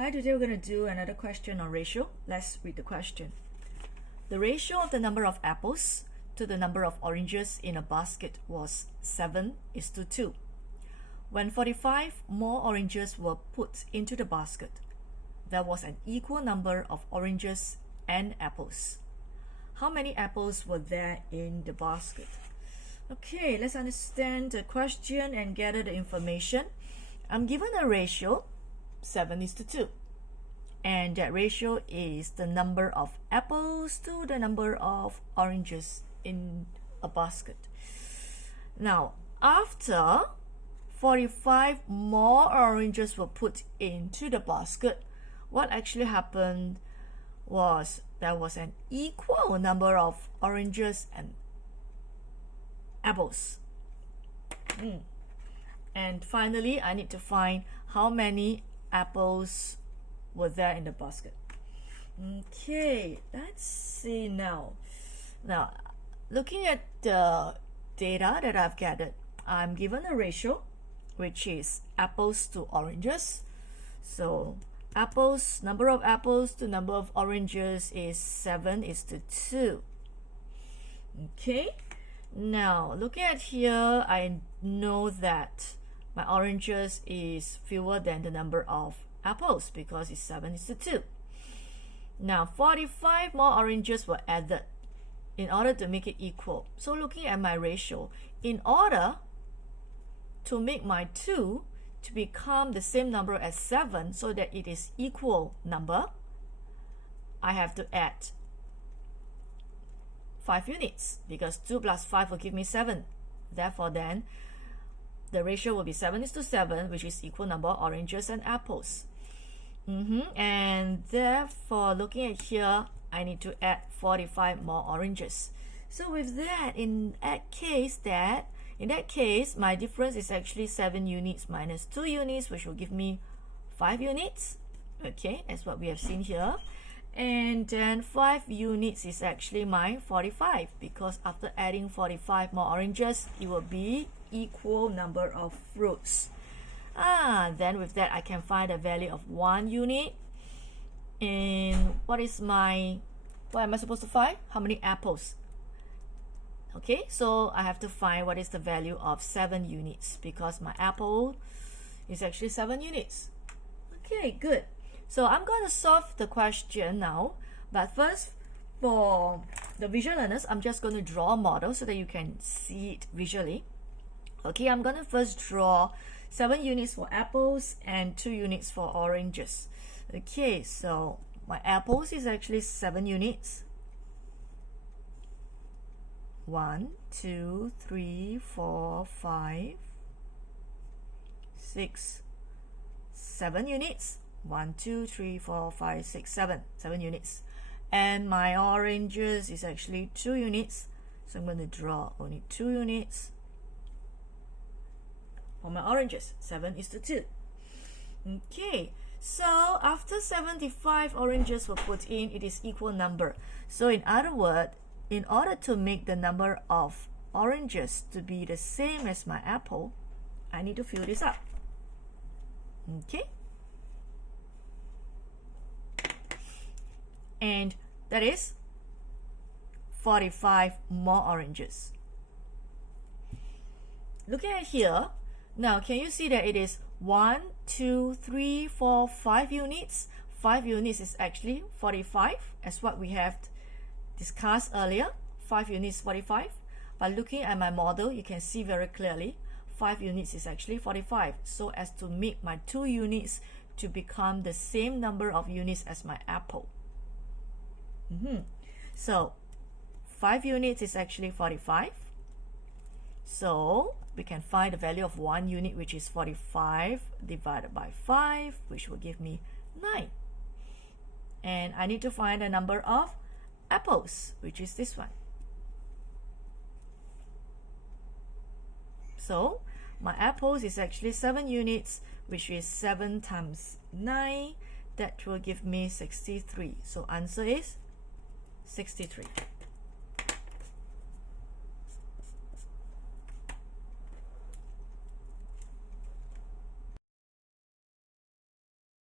Hi, today we're going to do another question on ratio. Let's read the question. The ratio of the number of apples to the number of oranges in a basket was 7:2. When 45 more oranges were put into the basket, there was an equal number of oranges and apples. How many apples were there in the basket? Okay, let's understand the question and gather the information. I'm given a ratio 7:2, and that ratio is the number of apples to the number of oranges in a basket. Now, after 45 more oranges were put into the basket, what actually happened was there was an equal number of oranges and apples. And finally, I need to find how many apples were there in the basket. Okay, let's see now. Now, looking at the data that I've gathered, I'm given a ratio, which is apples to oranges. So apples, number of apples to number of oranges is 7:2. Okay, now looking at here, I know that my oranges is fewer than the number of apples because it's 7:2. Now 45 more oranges were added in order to make it equal. So looking at my ratio, in order to make my 2 to become the same number as 7 so that it is equal number, I have to add 5 units because 2 plus 5 will give me 7. Therefore then, the ratio will be 7:7, which is equal number of oranges and apples. And therefore, looking at here, I need to add 45 more oranges. So with that, in that case, my difference is actually 7 units minus 2 units, which will give me 5 units. Okay, that's what we have seen here. And then 5 units is actually my 45, because after adding 45 more oranges, it will be equal number of fruits. Then with that, I can find a value of 1 unit. And what am I supposed to find? How many apples? Okay, so I have to find what is the value of 7 units because my apple is actually 7 units. Okay, good. So I'm going to solve the question now, but first, for the visual learners, I'm just going to draw a model so that you can see it visually. Okay, I'm going to first draw 7 units for apples and 2 units for oranges. Okay, so my apples is actually 7 units. 1, 2, 3, 4, 5, 6, 7 units. 1, 2, 3, 4, 5, 6, 7. 7 units. And my oranges is actually 2 units. So I'm going to draw only 2 units for my oranges. 7:2. Okay, so after 75 oranges were put in, it is equal number. So in other words, in order to make the number of oranges to be the same as my apple, I need to fill this up. Okay, and that is 45 more oranges. Looking at here, now can you see that it is 1, 2, 3, 4, 5 units? 5 units is actually 45, as what we have discussed earlier. 5 units 45. But looking at my model, you can see very clearly 5 units is actually 45, so as to make my 2 units to become the same number of units as my apple. So 5 units is actually 45. So we can find the value of 1 unit, which is 45 divided by 5, which will give me 9. And I need to find the number of apples, which is this one. So my apples is actually 7 units, which is 7 times 9. That will give me 63. So answer is 63.